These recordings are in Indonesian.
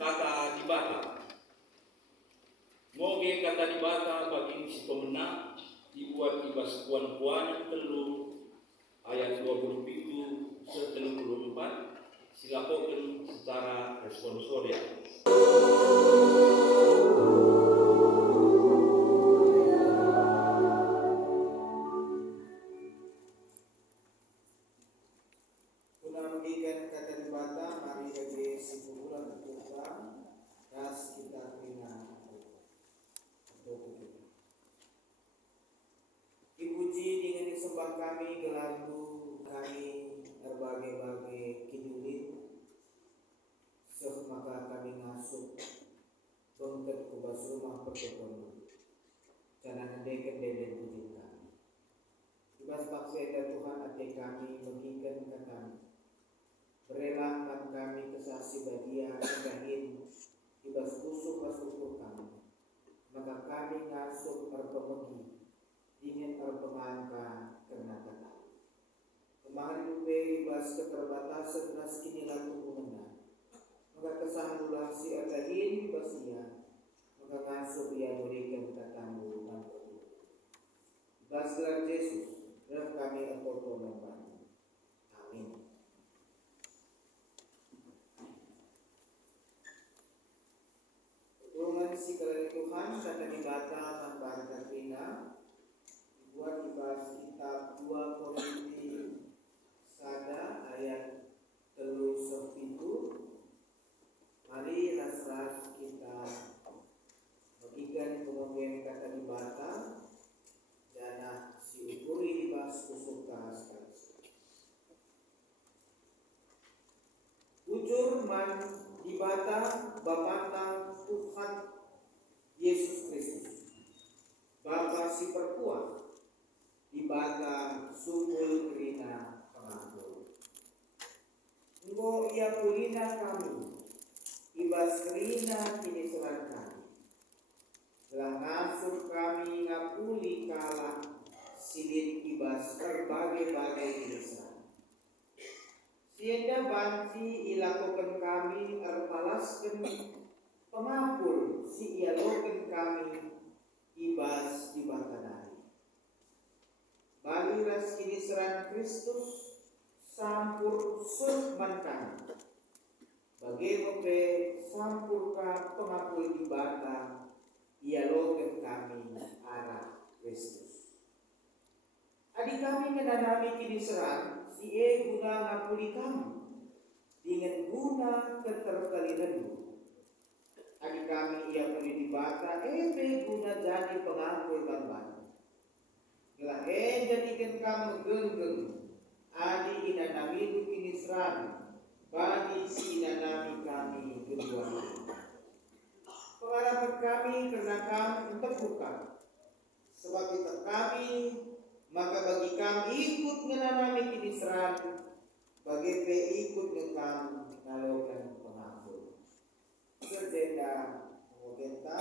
Kata dibata. Moge kata dibata bagi si pemenang dibuat ibas kuan-kuan telu ayat 27 se-34 silakan secara responsorial. Dipuji dengan disembah kami gelardu kami berbagai-bagai kidulin seh maka kami ngasup bengket kubas rumah pertokoan jangan deken deden puji kami ibas paksa Tuhan ate kami bagikan ke kami berelahkan kami kesasi badia kegahin ibas kusuk rasukur kami maka kami ngasup perpemegi ingin terpemangka karena kata kemarin lupe ibas keterbatasan ras kini laku mengenal maka kesandulah si agahin ibas ia maka ngasup ia berikan katamu mantu ibas gelar Yesus dan kami apoto membantu amin. Pertolongan si kalani Tuhan kata dibaca tanpa katrina buat dibahas kitab 2 Korintus sada ayat 37. Mari ras-ras kita bagikan kemudian kata dibaca dan si ukuri dibahas kusuka sekali. Ujur man dibaca bapata Tuhan Yesus Kristus Bapa si perkuat dibaga sumul rina pengampun. Engkau ia pulina kami, ibas rina kini seran kami. Telah ngasur kami ngapuli kala silin ibas berbagai-bagai desa. Sienda banci ilakukan kami erpalaskan pengapul si ialokan kami ibas dibatanai. Bali ras kini seran Kristus sampur surmankan bagaimana sampurka pengapul dibata ia logen kami arah Kristus. Adik kami menanami kini seran si guna ngapuli kami dengan guna keterkalinan. Adik kami ia boleh dibata guna jadi pengapul gambar. Gelah jadikan kamu genggeng adi inanami itu kini seran bagi si inanami kami kedua. Pengharapan kami karena kamu terbuka sebab itu kami maka bagi kami ikut menanami kini seran bagi ikut dengan nalokan pengampun. Sejeda mengobenta,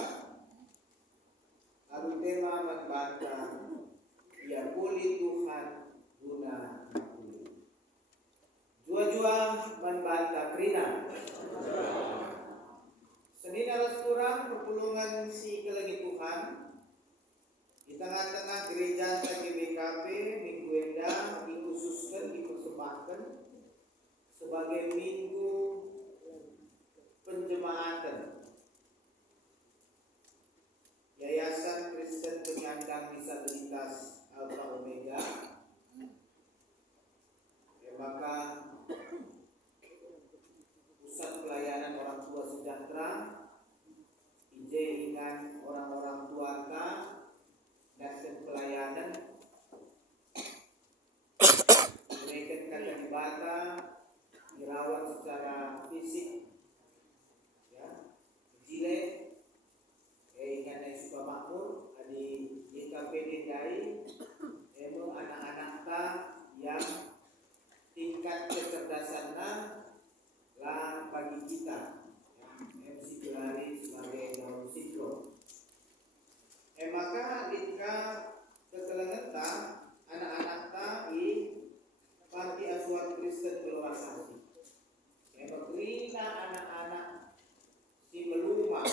lalu tema membantah, ya boleh Tuhan guna makhluk. Jua-jua membantah krina. Senina restoran perpulungan si kelagi Tuhan di tengah-tengah gereja GBKP minggu endah dikhususkan dipersembahkan sebagai minggu penjemaatan Yayasan Kristen Penyandang Disabilitas Alpha Omega. Maka Pusat Pelayanan Orang Tua Sejahtera ingat orang-orang tuaka dan pelayanan mereka kata dibata dirawat secara fisik ya jile ingat yang suka makmur di YKPD dai anak-anak ta yang tingkat kecerdasannya lah bagi kita MC Gelari sebagai Down syndrome. Maka ketika kekelengeta anak-anak ta di Panti Asuhan Kristen Kelorasasi. Berkerina anak-anak si melumah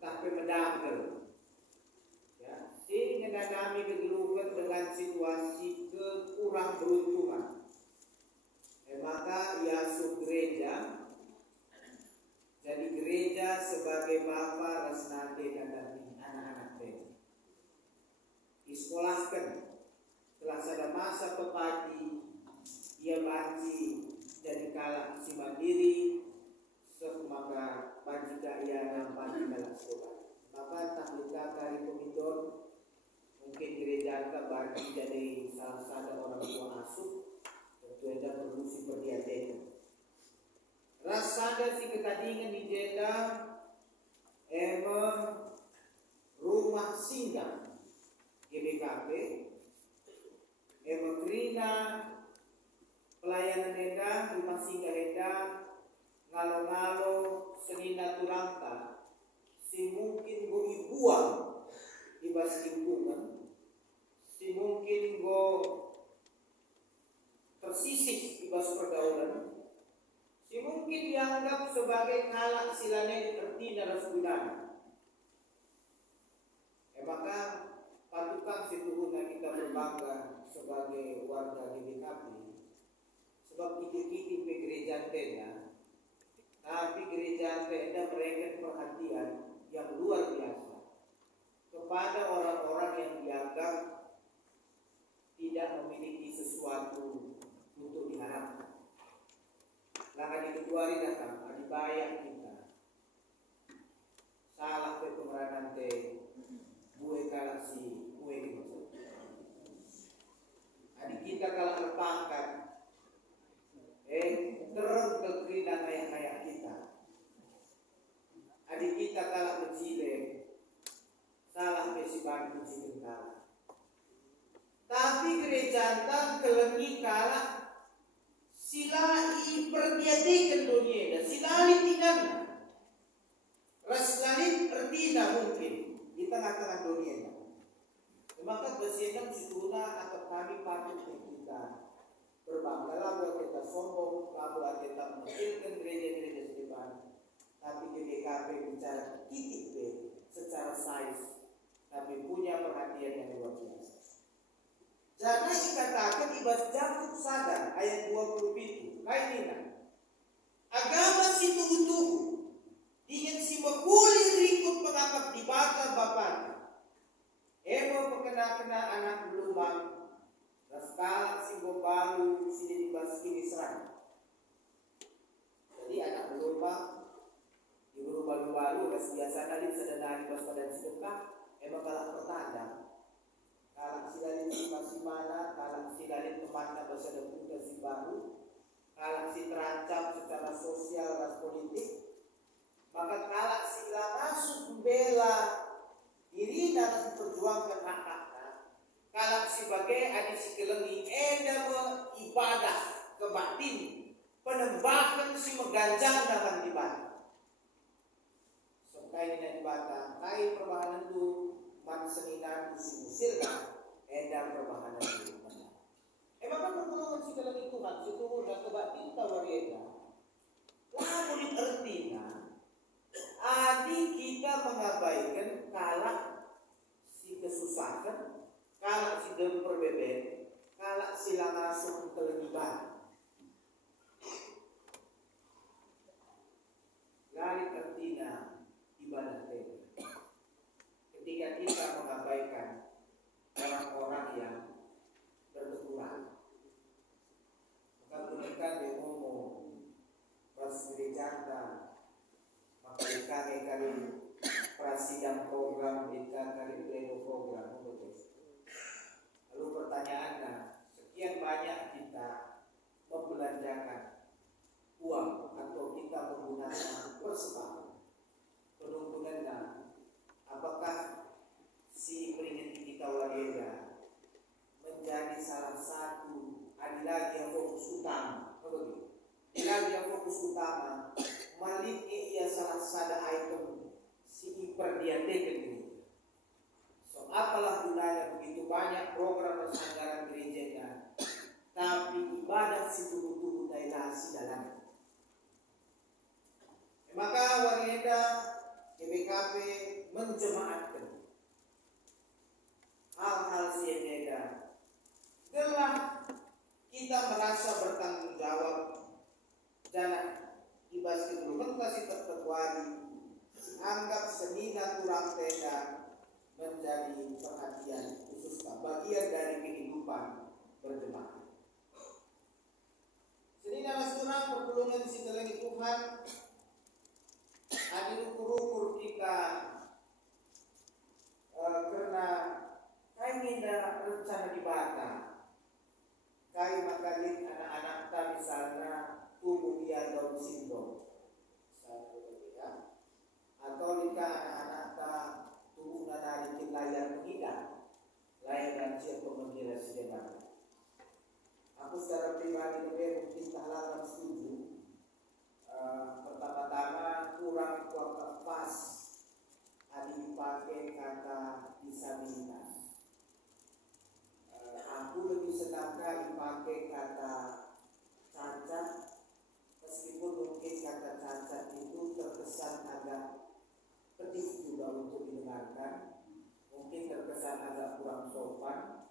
tapi mendangkel. Ya, sehingga kami kegelukan dengan situasi kekurang beruntungan. Maka Yasuh gereja jadi gereja sebagai bapa resnade dan anak-anak mereka disekolahkan telah ada masa pepadi ia banci jadi kalak si mandiri maka bajika ia nampak dalam sekolah maka tak luka kali pemidon mungkin gereja tak bagi jadi salah satu orang tua asuh tentu ada perlu si perhatian rasada si ketadingan di jeda rumah singgah GBKP krina pelayanan enda rumah singgah enda ngalo-ngalo senina turangka si mungkin go ibuang di bas lingkungan si mungkin go tersisih di bas pergaulan si mungkin dianggap sebagai kalak silane tertina rasguna. Maka patukang situhuna kita berbangga sebagai warga GBKP sebab kita pe gereja tenda tapi gereja tenda mereka perhatian yang luar biasa kepada orang-orang yang dianggap tidak memiliki sesuatu untuk diharapkan. Langkah di kedua hari datang, dibayar kita. Salah ke pemeranan te, gue kalah si, gue gitu. Adik kita kalah terpangkat, terus kegerindang ayah-ayah kita. Adik kita kalah bercile, salah ke si bagi bercile kalah. Tapi gereja tak kelengi kalah. Silai pergiatikan dunia dan silai tinggalnya raslalit tidak mungkin di tengah-tengah dunia maka bersenang situna atau kami patut kita berbanggalah buat kita sombong buat kita mengecilkan gereja-gereja sedepan tapi GBKP bicara titik B secara size tapi punya perhatian yang luar biasa. Jangan dikatakan ibas Yakub sadar ayat 27 kainina agama si tuhu-tuhu ingin si mekuli rikut mengangkat dibakar bapaknya perkena-kena anak belumang raskalak si bobalu si dibas kini serang jadi anak belumang di balu-balu biasa tadi sedang bas pada sedekah kalah pertanda kalau silali masih mana, kalau silali temannya bersama juga si baru, kalau si terancam secara sosial dan politik, maka kalau sila masuk membela diri dalam perjuangan hak-haknya, kalau sebagai adik si kelengi ibadah ke batin penembakan si meganjang dapat dibata. Kai na dibata, kai perbahanan tu man seninan si musir edang perbahanan tu. Maka pertolongan si dalam Tuhan, si Tuhan dan kebatin tawarieta. Lalu artinya, adi kita mengabaikan kalak si kesusahan, kalak si dalam perbeben, kalak si langsung terlibat. Lalu artinya ibadah kita. Ketika kita mengabaikan orang-orang yang berkekurangan, maka mereka ngomong pas gereja, maka kami prasidang program kita kali pleno program betul. Lalu pertanyaannya, sekian banyak kita membelanjakan uang atau kita menggunakan persembahan penunggunannya, apakah si peringatan kita wajibnya menjadi salah satu adalah yang fokus utama, adalah yang fokus utama maliki ia salah satu item si perdiatekan ini. So apalah gunanya begitu banyak program anggaran gerejanya, tapi ibadah si tubuh-tubuh dailasi dalam. Maka wanita GBKP menjemaatkan hal-hal siada. Gelah kita merasa bertanggung jawab jangan ibas kedua kasih terkecuali anggap seni natural tenda menjadi perhatian khusus bagian dari kehidupan berjemaah. Seni natural pertolongan si dalam Tuhan ada ukur-ukur kita karena kami tidak rencana dibata. Kami makalin anak-anak kita misalnya tubuh dia Down syndrome, atau jika anak-anak kita tubuh nanari layar menghidap, layar dan siap mengira sejenak. Aku secara pribadi mungkin tak lama setuju. Pertama-tama kurang kuat pas ada dipakai kata disabilitas. Aku lebih senangkan dipakai kata cacat, meskipun mungkin kata cacat itu terkesan agak pedih juga untuk didengarkan, mungkin terkesan agak kurang sopan,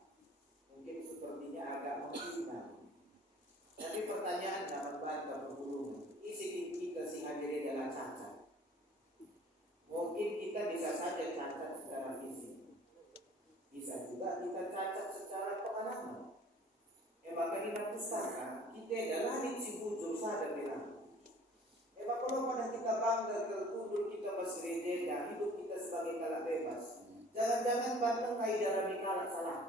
mungkin sepertinya agak menghina. Tapi pertanyaan dapat bantah berhubungan. Isi kita si hadirin adalah cacat. Mungkin kita bisa saja cacat secara fisik, bisa juga kita cacat secara pengalaman. Maka kita pustakan kita adalah si bujur sadar bilang. Maka kalau pada kita bangga terkudur kita bersereja dan hidup kita sebagai kalak bebas. Jangan-jangan bandeng kai dalam kalak salah.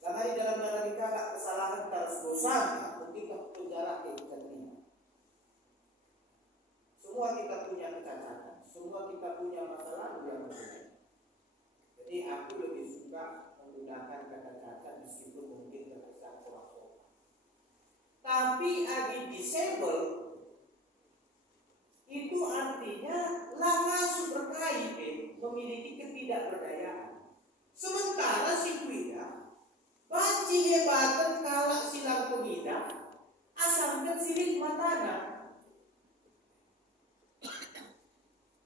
Karena di dalam kalak kesalahan harus dosa, kita penjara kita terima. Semua kita punya kecacatan, semua kita punya masalah yang berbeda. Jadi aku lebih suka menggunakan kata cacat meskipun mungkin terkesan kurang sopan. Tapi adi disable itu artinya langsung berkait memiliki ketidakberdayaan. Sementara si kuida banci hebatan kalak silang pengida asalkan silik matana.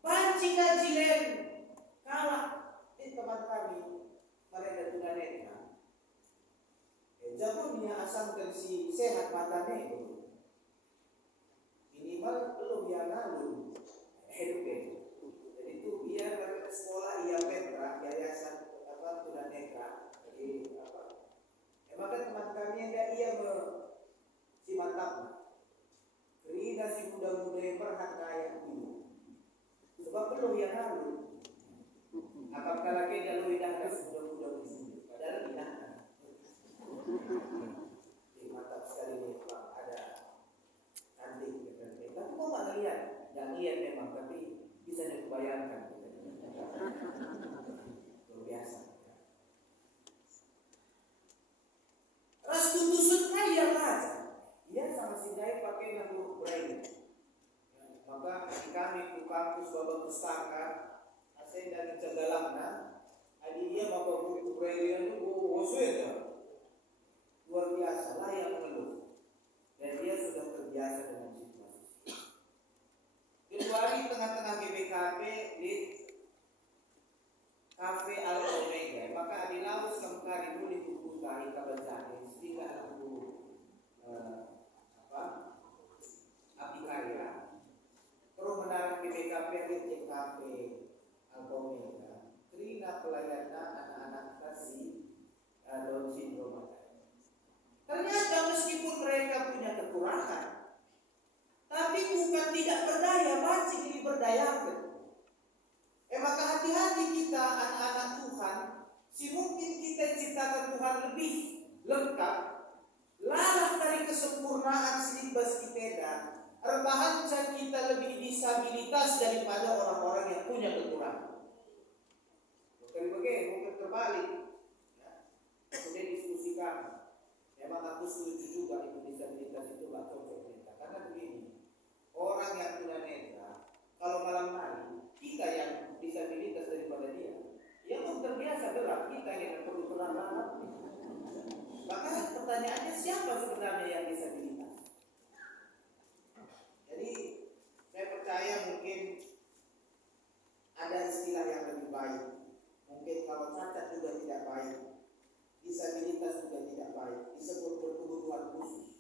Banci kajilen kalak teman kami mereka tunanetra. Jamun dia asalkan si sehat matanya itu. Minimal belum dia lalu helping. Jadi itu dia ke sekolah ia petra yayasan apa tunanetra. Jadi apa? Maka teman kami ada ia si mantap. Kerina si muda-muda yang berhakaya itu. Sebab belum yang lalu. Apakah lagi kalau tidak ada muda-muda di sini? Padahal tidak. Mantap sekali nih Pak. Ada cantik. Tapi kok nggak lihat? Nggak lihat memang, tapi bisa dibayangkan. Luar biasa. Ras kutusun kaya aja. Dia sama si Jai pakai kampus bapak pustaka, saya dari Cenggalamna, adi dia bapak buku perayaan itu bosuin luar biasa lah yang mengeluh, dan dia sudah terbiasa dengan situasi. Februari tengah-tengah GBKP di Cafe Al Omega, maka adi laus kemkari dulu dibukutai kabancane sehingga aku api karya terus menarang GBKP di Cafe Al Omega, Trina pelayanan anak-anak kasih Down syndrome. Ternyata meskipun mereka punya kekurangan, tapi bukan tidak berdaya, masih diberdayakan. Maka hati-hati kita anak-anak Tuhan, si mungkin kita ciptakan Tuhan lebih lengkap, lalah dari kesempurnaan silibas kita, rebahan kita lebih disabilitas daripada orang-orang yang punya kekurangan. Mungkin terbalik. Kemudian diskusikan. Memang aku setuju juga itu disabilitas itu gak cocok kita. Karena begini, orang yang tunanetra kalau malam hari kita yang disabilitas daripada dia, yang terbiasa berat kita yang perlu pelan-pelan. Maka pertanyaannya siapa sebenarnya yang disabilitas? Jadi saya percaya mungkin ada istilah yang lebih baik. Mungkin kalau cacat juga tidak baik, disabilitas juga tidak baik, disebut berkebutuhan khusus.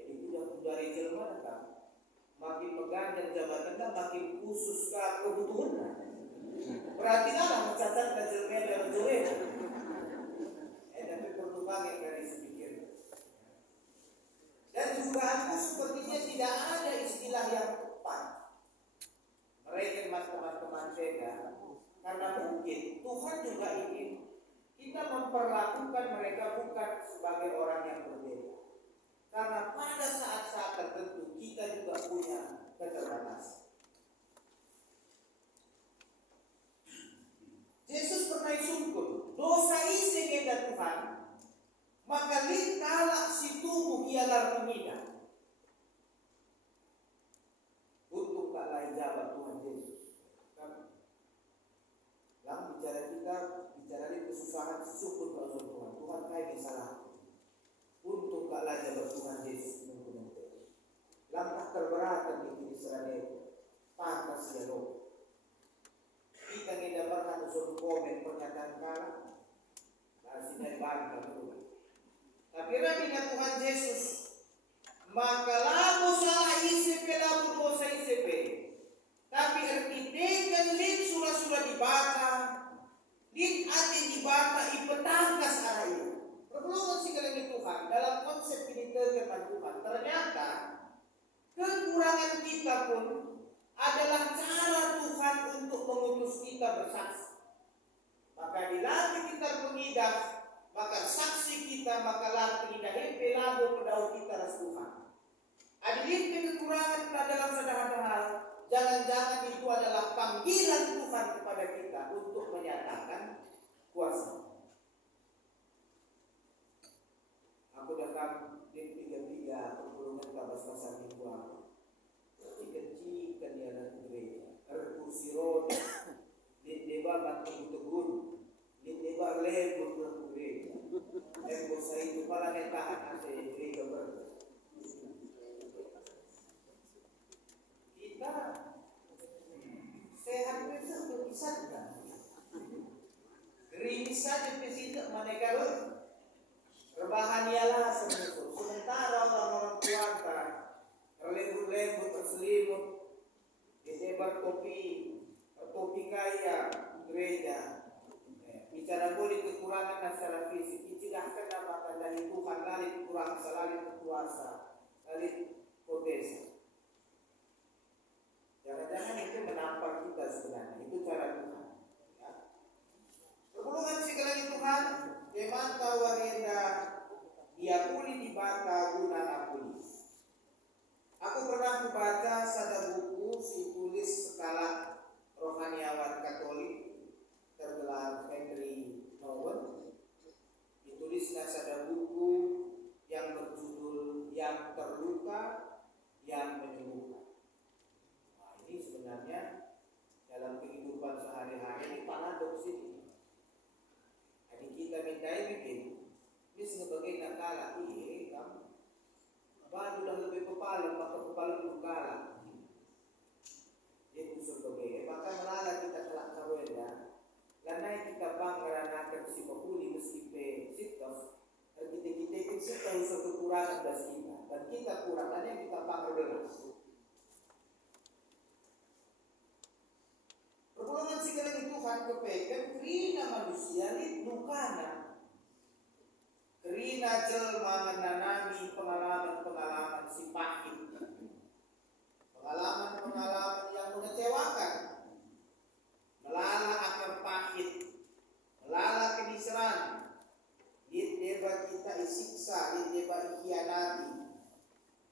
Jadi sudah dari Jerman kan, makin mengganjar jabatan kan makin khusus ke kebutuhan. Berarti lah mencatat ke Jerman dan Jerman. Tapi perlu banget dari sepikir. Dan dugaanku sepertinya tidak ada istilah yang tepat. Mereka teman-teman saya, karena mungkin Tuhan juga ingin kita memperlakukan mereka bukan sebagai orang yang berbeda. Karena pada saat-saat tertentu kita juga punya keterbatasan. Yesus pernah sungkur, dosa isi kita Tuhan, maka lingkalah si tubuh ialah pengida. Untuk tak lain jawab Tuhan Yesus. Lalu bicara kesusahan sungguh kepada Tuhan. Tuhan kami salah. Untuk tak lain jawab Tuhan Yesus mengumpulkan. Langkah terberat di Israel, pantas ya loh. Kita tidak pernah usul komen pernyataan kalah. Masih dari bangga dulu. Tapi dengan Tuhan Yesus, maka lamu salah ICP lamu dosa ICP. Tapi artikan lin surah-surah dibaca, lin ati dibaca ipetangkas arah itu. Perlu sekali Tuhan dalam konsep ini terkait Tuhan. Ternyata kekurangan kita pun adalah cara Tuhan untuk mengutus kita bersaksi. Maka di lampu kita pengidah, maka saksi kita, maka lampu pengidah hepe labu pedau kita ras Tuhan. Adilin kekurangan dalam sederhana hal, jangan-jangan itu adalah panggilan Tuhan kepada kita untuk menyatakan kuasa. Aku datang di 33 perpulungan kabas pasar minggu aku. Kecil kan dia ada gereja. Kursi roda. Di dewa bantu tegun. Di dewa lembut ke gereja. Lembut saya itu malah netahan asal gereja ber. Kita sehat besar berkisahkan. Gerimis saja pesidak mereka loh. Rebahan ialah semuanya. Sementara orang-orang puasa terlembut-lembut, terselimut, disebar topi kaya gereja. Bicara boleh kekurangan secara fisik, dicidahkan dapatan dari Tuhan, lari kurang selalu berkuasa, lari kodesa. Jangan-jangan itu menampar kita sebenarnya, itu cara Tuhan. Ya. Perpulungan sekali Tuhan, demantau warienda, diakuli dibata guna akuli. Aku pernah membaca satu buku ditulis skala rohaniawan Katolik tergelar Henry Nouwen. Ditulisnya satu buku yang berjudul Yang Terluka, Yang Menyembuhkan. Nah, ini sebenarnya kita panggaranakan si Papuli meski pe sitos, kita sitos kekurangan das kita, dan kita kurangannya kita panggarbelas. Perpulungan segala Tuhan kepeken kerina manusia ni lukana. Kerina jelma menanami pengalaman-pengalaman si pahit. Pengalaman-pengalaman yang mengecewakan. Melala akar pahit. Melala keniseran. Lideba kita isiksa, lideba ikhianati.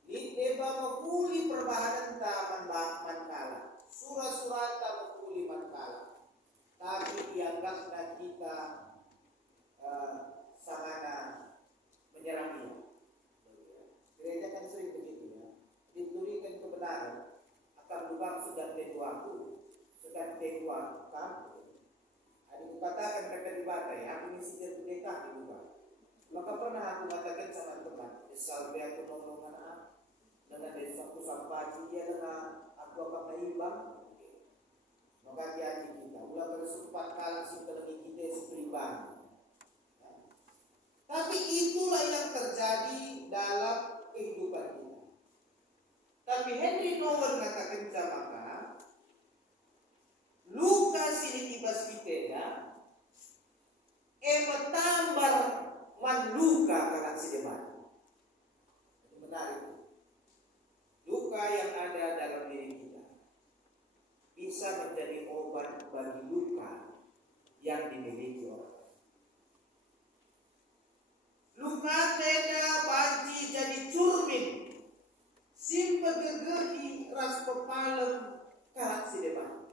Lideba mengkuli perbahanan taman mankala. Surah-surah tak mengkuli mankala. Tapi dianggaplah kita sangana menyerang dia. Gereja kan sering begitu ya. Diturikan kebenaran akan lubang sedang teguaku, sedang teguak kamu. Ada katakan mereka dibatai, aku mesti pendeta di lubang. Maka pernah aku katakan sama teman, salve aku ngomong dengan desa aku sampai dia dengan aku akan menimbang. Maka hati-hati kita. Ulang bersempat kalah sintergi kita sepribadi. Tapi itulah yang terjadi dalam kehidupan kita. Tapi Henry Nouwen mengatakan maka luka sini tibas kita ya, bertambah luka kalah sedeman. Ini menarik. Luka yang ada dalam diri kita bisa menjadi obat bagi luka yang dimiliki orang. Luka tenda banci jadi curmin, simpe gegeri ras pepalem karat sideman.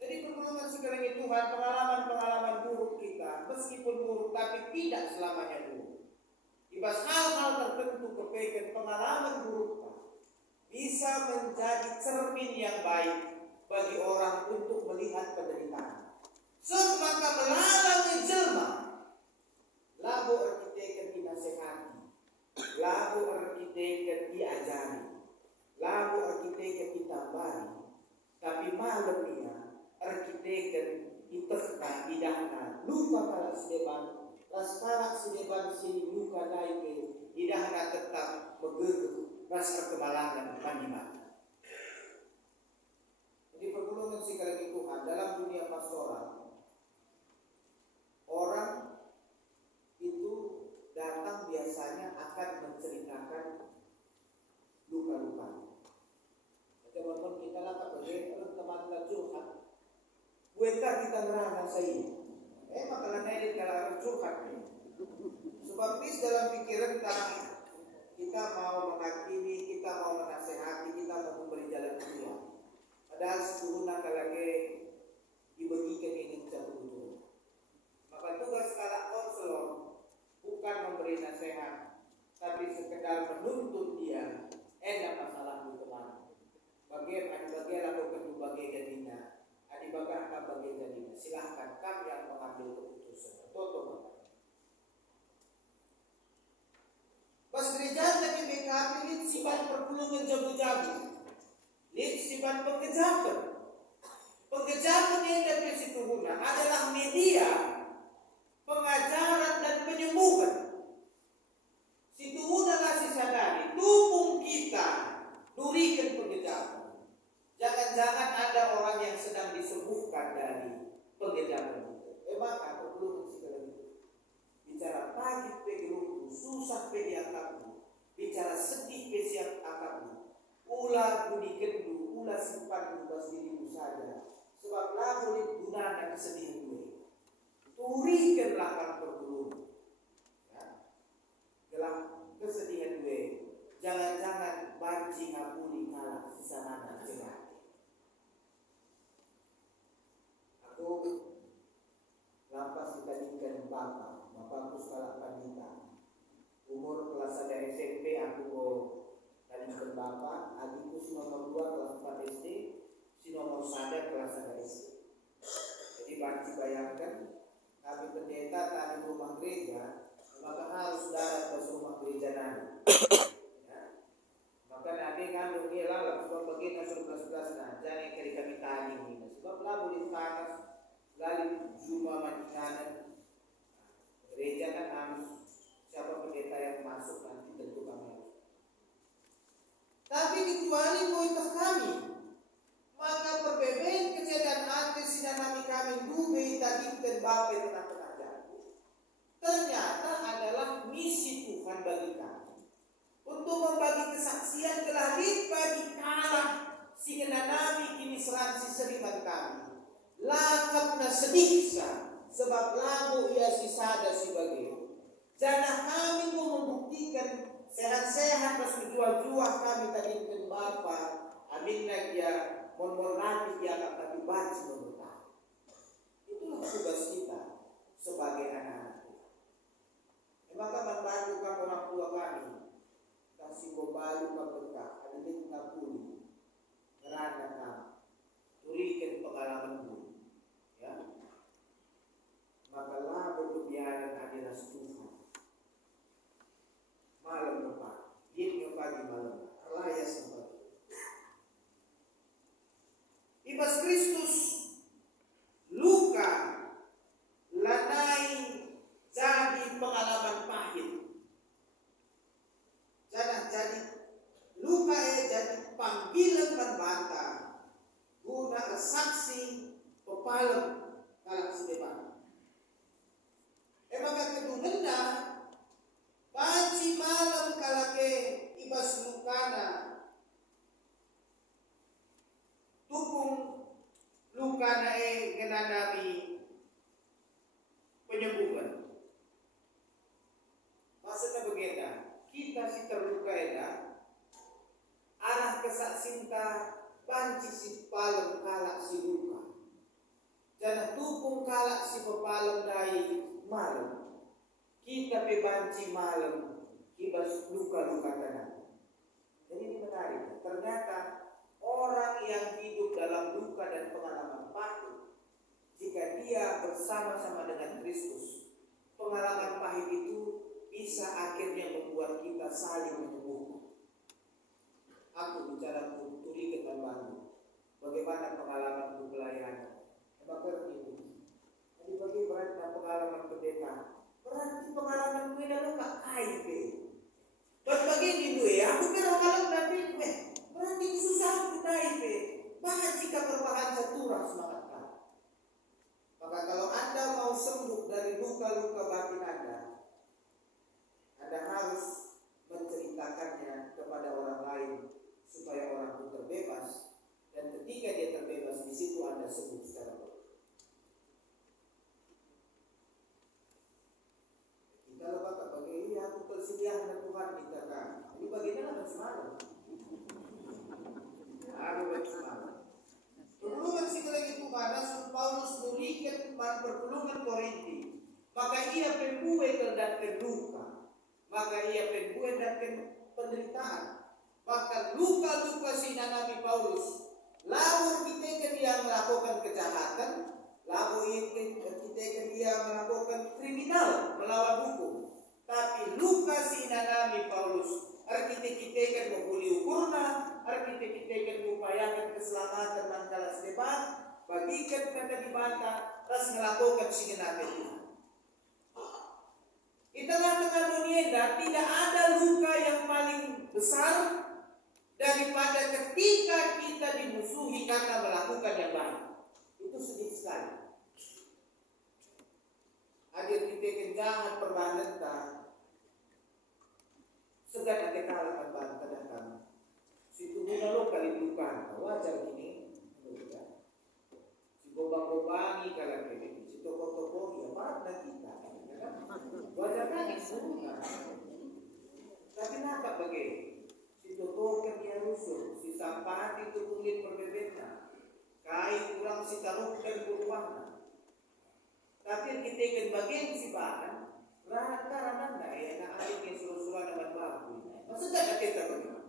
Jadi pertolongan sekarang itu Tuhan, pengalaman-pengalaman buruk kita, meskipun buruk tapi tidak selamanya buruk. Ibas hal-hal tertentu kepeken pengalaman buruk bisa menjadi cermin yang baik bagi orang untuk melihat penderitaan. Maka melalui jelma, lagu arkitektur dinasehati, lagu arkitektur diajari, lagu arkitektur ditambari, tapi malam dia arkitektur ditekna idahna luka kalak sedeban, raskarak sedeban sini luka daike idahna tetap begegeh rasa kemalangan manimat. Jadi pergulungan sekali Tuhan dalam dunia pastoral, orang itu datang biasanya akan menceritakan luka-luka. Teman-teman kita lah kebagian teman kita curhat. Buatlah kita ngerana saya. Makalah nelit kalau curhat. Sebab ini dalam pikiran kita mau menghakimi, kita mau menasehati, kita mau memberi jalan keluar. Padahal sesungguhnya kalage dibagikan ini satu-satu. Maka tugas kalak konselor bukan memberi nasihat, tapi sekedar menuntut dia enak masalah itu teman. Bagian lakukan bagian jadinya, adibagah bagian jadinya. Silahkan kami yang mengambil keputusan. Toto. Pas gereja lagi BKP lihat siban perpulungan jabu-jabu, lihat siban pengejapan. Pengejapan yang dari situ guna adalah media pengajaran dan penyembuhan. Situ guna kasih sadari, dukung kita durikan pengejapan. Jangan-jangan ada orang yang sedang disembuhkan dari pengejapan itu. Maka perpulungan segala itu bicara pagi pegeruku, susah pediakamu, bicara sedih pesiap akamu, ulah budi kendu, ulah simpan bas dirimu saja, sebab lagu gunanya kesedihan gue. Turikanlah kan pergulungan, ya, gelang kesedihan gue. Jangan-jangan banci ngapuni kalah sisa mana cerah. Aku lampas dibandingkan Bapak sekolah pandita. Umur kelas 1 SMP aku tandingkan Bapak. Adikku si nomor 2 kelas 4 SD, si nomor 1 kelas 1 SD. Jadi banci bayangkan kami pendeta tadi rumah gereja, maka harus darat ke rumah gereja nanti. Ya. Maka nanti kami ngilang sebab begini 11 nah jangan kali kami tadi ini. Sebab lalu di tanah lalu Juma Mancanan gereja kan harus siapa pendeta yang masuk nanti tentu kami. Tapi kecuali kuitas kami, maka perbedaan kejadian hati sinanami kami dubai tadi dan bapai tengah-tengah jatuh. Ternyata adalah misi Tuhan bagi kami untuk membagi kesaksian telah bagi kalah sinanami kini seransi seriman kami. Lakapna sedihsa sebab lagu ia sisada sebagai. Jana kami mau membuktikan sehat-sehat pas jual-jual kami tadi dengan Bapa. Amin dia menghormati dia akan dibaca menurut. Itulah tugas kita sebagai anak-anak Tuhan. Maka membantu orang tua kami kasih membalu berkah adidik ngapuli kerana kami turikan pengalaman dulu, ya. Maka lah berkebiaran adalah Tuhan. Malam depan, dia pagi malam, raya sempat. Ibas Kristus luka lanai jadi pengalaman pahit. Jangan jadi luka jadi panggilan membantah. Guna saksi pepalem kalak sedepan. Maka kedungena paci malam kalake ibas lukana tukung lukana ngenanami penyembuhan. Maksudnya begini, kita si terluka arah kesaksinta banci si palem kalak si luka. Jangan tukung kalak si pepalem dari malam. Kita bebanci malam kibas luka-luka tanah. Jadi ini menarik. Ternyata orang yang hidup dalam luka dan pengalaman pahit, jika dia bersama-sama dengan Kristus, pengalaman pahit itu bisa akhirnya membuat kita saling menyembuhkan. Aku bicara turi ketambahan. Bagaimana pengalaman pelayanan? Maka itu. Jadi bagi berarti pengalaman pendeta. Berarti pengalaman gue dalam tak kait. Bagi ini gue, aku kira kalau nanti gue. Berarti susah aku kait. Bahkan jika berbahan caturang semangat kau. Maka kalau Anda mau sembuh dari luka-luka batin Anda harus menceritakannya kepada orang lain supaya orang itu terbebas, dan ketika dia terbebas di situ Anda sembuh secara betul. Kita lepas bagi aku bersedia dengan Tuhan kita kan. Ini bagaimana semalam? Aku bersemalam. Perlungan lagi Tuhan, Rasul Paulus berikan perpulungan Korinti. Maka ia pembuat dan terluka. Maka ia pembuat dan penderitaan. Bahkan luka-luka sinanami Paulus. Lalu kita yang melakukan kejahatan, lalu kita yang melakukan kriminal melawan hukum. Tapi luka sinanami Paulus, artinya kita kan menghuli ukurna, artinya kita kan mengupayakan keselamatan mangkala sedepan, bagikan kata dibantah, terus melakukan sinanami Tuhan. Di tengah-tengah dunia tidak ada luka yang paling besar daripada ketika kita dimusuhi karena melakukan yang baik. Itu sedih sekali. Hadir kita kenjangan perbanenta segala kekalahan bantah datang. Situ guna lo kali luka wajar ini. Si gobang-gobangi kalau kini, si toko-toko ya mana kita. Wajar kan semua. Tapi kenapa begini? Si totokan dia rusuh, si sampah itu kulit berbeda, kain kurang si taruh dan berwarna. Tapi kita ikan bagian si bahan, rata-rata enggak ya, nak air yang suruh-suruh dengan baku. Maksudnya enggak kita bagaimana?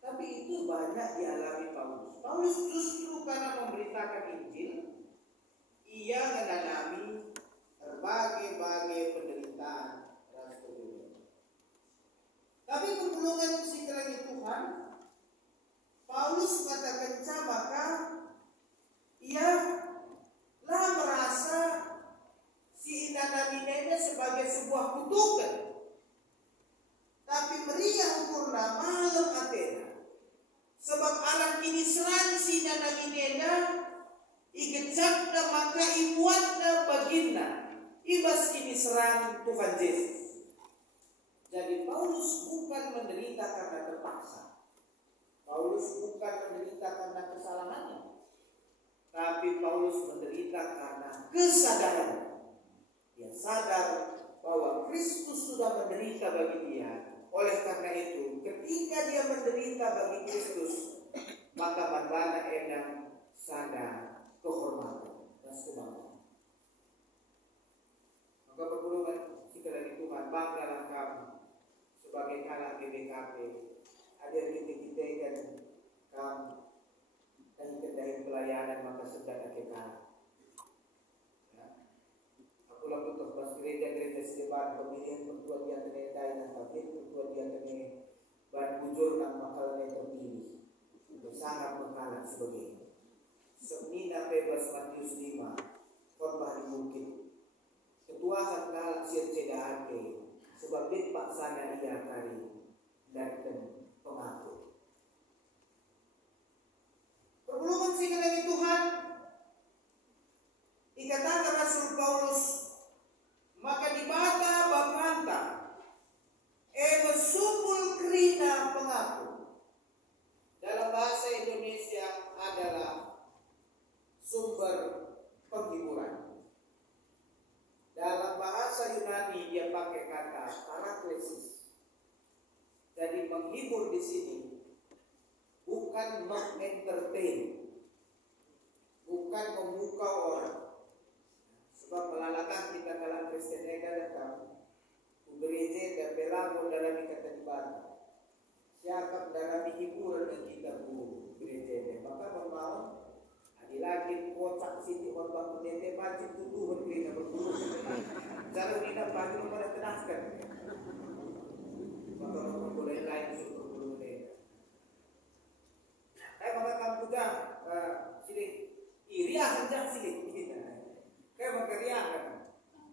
Tapi itu banyak dialami Paulus. Paulus justru karena memberitakan Injil, ia mengalami berbagai-bagai penderitaan dan sebagainya. Tapi pertolongan sekali Tuhan, Paulus katakan maka ia ibas kini serang Tuhan Yesus. Jadi Paulus bukan menderita karena terpaksa. Paulus bukan menderita karena kesalahannya. Tapi Paulus menderita karena kesadaran. Dia sadar bahwa Kristus sudah menderita bagi dia. Oleh karena itu, ketika dia menderita bagi Kristus, maka manbana enang sadar kehormatan dan kebanggaan. Maka pergulungan sekali Tuhan, banggalah kamu sebagai anak GBKP. Ada kita dan kamu dan kedai pelayanan maka sedang kita. Aku lakukan pas gereja-gereja sedepan pemilihan pertua dia tenetai dan tabir pertua dia tene ban bujur dan makalah terpilih. Sangat mengkalah sebagainya. Semina bebas Matius 5 khotbah di bukit. Ketua sakal sir cedahake sebab dit paksana ia kari dan pengatur. Pergulungan sekali Tuhan dikatakan Rasul Paulus, maka dibata bapanta mesupul kerina pengatur. Dalam bahasa Indonesia adalah sumber penghiburan. Dalam bahasa Yunani dia pakai kata paraklesis. Jadi menghibur di sini bukan mengentertain, bukan membuka orang. Sebab melalakan kita dalam Kristen datang gereja dan belagu dalam kata dibata. Siapa dalam hiburan yang kita gereja, maka memang lagi kocak sini orang bangku macam tuduhan gereja berburu. Kalau kita pagi pada tenaskan, maka orang boleh lain berburu mereka. Maka kamu juga sini iri aja sini kita. Kayak maka ria kan.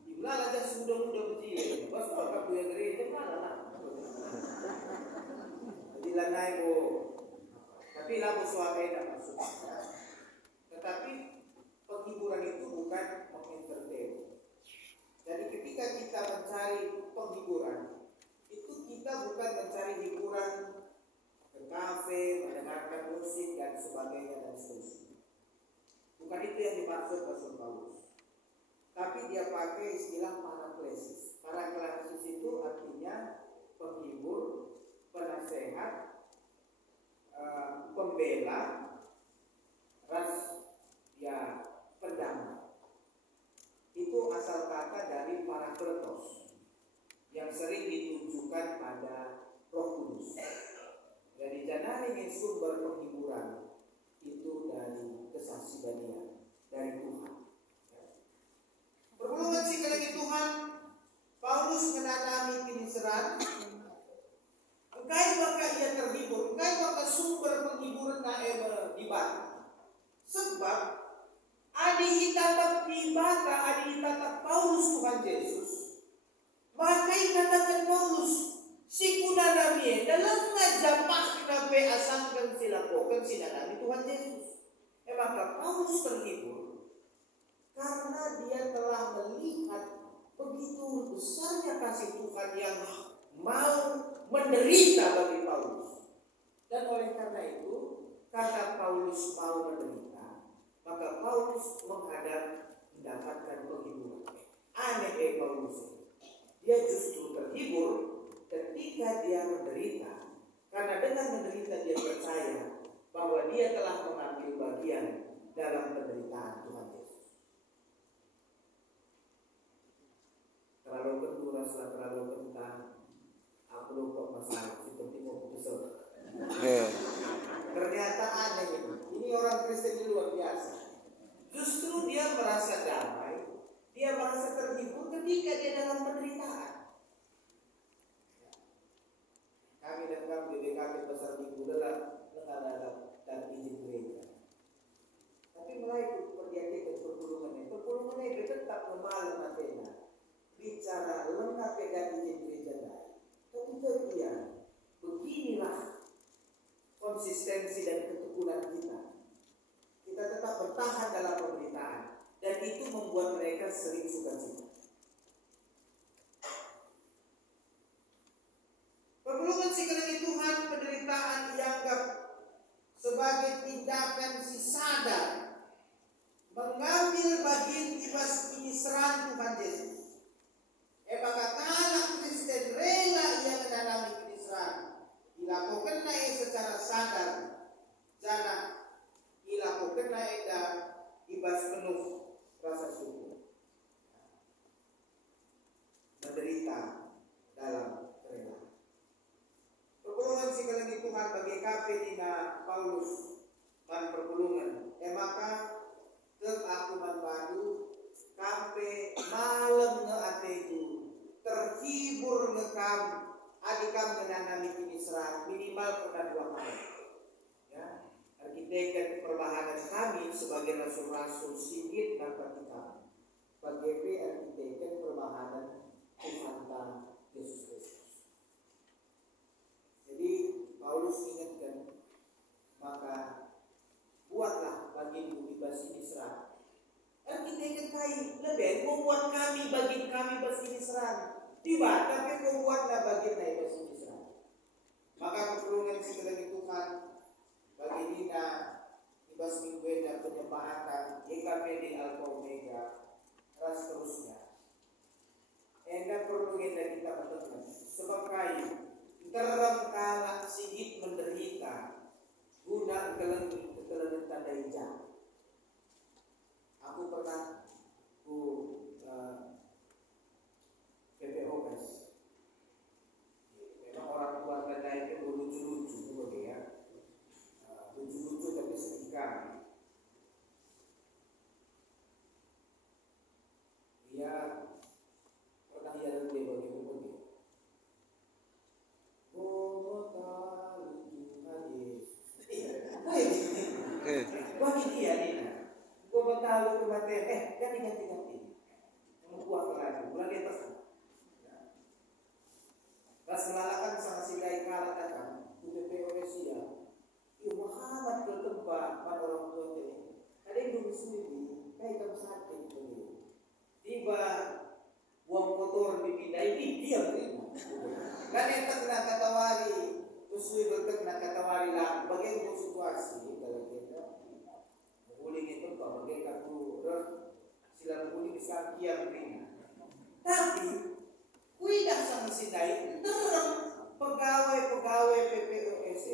Dibelah aja semudah-mudah kecil. Bos kalau kamu yang gereja mana lah. Jadi lanai bo. Tapi lagu suara tidak masuk. Tetapi penghiburan itu bukan mengentertain. Jadi ketika kita mencari penghiburan, itu kita bukan mencari hiburan ke kafe, mendengarkan musik dan sebagainya dan seterusnya. Bukan itu yang dimaksud Rasul Paulus. Tapi dia pakai istilah paraklesis. Paraklesis itu artinya penghibur, penasehat, pembela, pendamai. Itu asal kata dari parakletos yang sering ditujukan pada Roh Kudus. Jadi jangan sumber penghiburan itu dari kesaksian dari Tuhan. Pergulungan sekali Tuhan, Paulus menanami kiniseran. Engkai maka ia terhibur, engkai maka sumber penghiburan dibata. Sebab adi itatap dibata, adi itatap Paulus Tuhan Yesus. Maka ikatakan Paulus, si kunanami dalam ngajapah nabe asangkan silapokan sinanami Tuhan Yesus. Maka Paulus terhibur karena dia telah melihat begitu besarnya kasih Tuhan yang mau menderita bagi Paulus. Dan oleh karena itu, karena Paulus mau menderita, maka Paulus mendapatkan penghiburan. Aneh Paulus. Dia justru terhibur ketika dia menderita. Karena dengan menderita dia percaya bahwa dia telah mengambil bagian dalam penderitaan Tuhan Yesus. Terlalu kentura setelah terlalu kentang, aku lupa masalah seperti mau putus. Ternyata aneh itu. Ini orang Kristen yang luar biasa. Justru dia merasa damai, dia merasa terhibur ketika dia dalam penderitaan. Kami dan kami BBKP Pasar Minggu adalah dan izin gereja. Tapi mulai pergian pergulungan itu tetap memalu matena. Bicara lengkap dengan izin gereja. Tapi kemudian beginilah konsistensi dan ketekunan kita. Kita tetap bertahan dalam pemberitaan dan itu membuat mereka sering sukacita. kiniseraan Tuhan Yesus. Maka kalau Kristen rela ia menalami kiniseraan, dilakukan secara sadar, jana dilakukan dan ibas penuh rasa syukur, menderita dalam kerelaan. Perpulungan sekali Tuhan bagi kafe dina Paulus dan perpulungan. Maka ke aku manpadu kampe malam ngeateku terhibur ngekam adikam menanami kiniseraan minimal pernah 2 kali. Ya, arsitek perbahanan kami sebagai rasul-rasul singgit dan Vatikan bagi arsitek perbahanan Tuhan Yesus Kristus. Jadi Paulus ingatkan, maka buatlah bagimu ibas kiniseraan. Arsitek kai lebih membuat kami bagi kami ibas kiniseraan. Tiba, tapi membuatlah bagian dari ibas kiniseraan. Maka perpulungan sekali Tuhan bagi kita ibas minggu dan penyempatan YKP di Alfa Omega ras terusnya. Enda perlu kita mendengar sebab kayu terang kalak sigit menderita guna kelengan tanda hijau. Aku pernah PPOS. Memang orang tua tanda itu lucu-lucu begitu ya. Lucu-lucu tapi setika. Dia pernah ya lebih begitu. Oh, Tuhan Yesus. Bagi dia Nina. Gua bertahu ke mati. Ganti. Membuat lagi. Bulan di atas. Pas melalakan sama si Daikala datang, UPPOS ya. Muhammad ke tempat pada orang tua ini. Ada yang dulu sendiri, kayak kamu sakit begitu. Tiba buang kotor dipindai, diam terima. Kan yang terkena katawari, musuh berkena katawari lah. Bagaimana situasi kalau kita menguling itu kalau mereka turun sila menguling sakian terima. Tapi tidak sama si Daik terang pegawai PPOS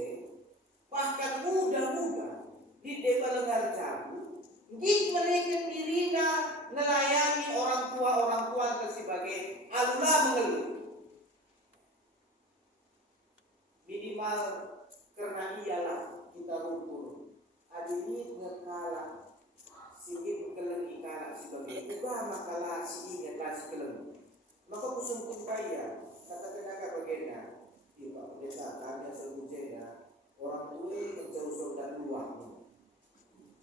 bahkan muda-muda di desa lengar jabu di mereka dirina melayani orang tua sebagai alula mengeluh minimal karena iyalah kita rumpur adili ngekala singin keleng ikala sebagai juga makalah si ingat keleng. Maka kusung kumpaya kata tenaga bagiannya di Pak Desa kami asal Bujena orang tua menjauh dan luar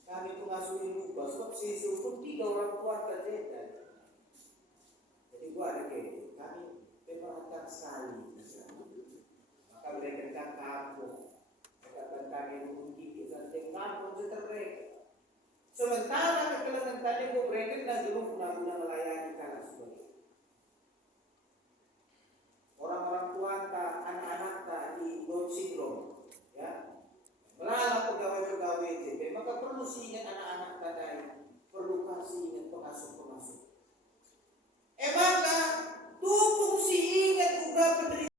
kami pengasuhin lupa sebab sisi pun 3 orang tua terjeda. Jadi gua ada kayak kami memperhatikan sekali maka mereka kampung katakan kami mungkin dan kampung seterek sementara kekelangan tadi gua mereka dan dulu guna melayani karena sebagai orang-orang tua anak-anak di Down syndrome ya melalui pegawai-pegawai JP maka perlu sih ingat anak-anak tadi perlu kasih ingat pengasuh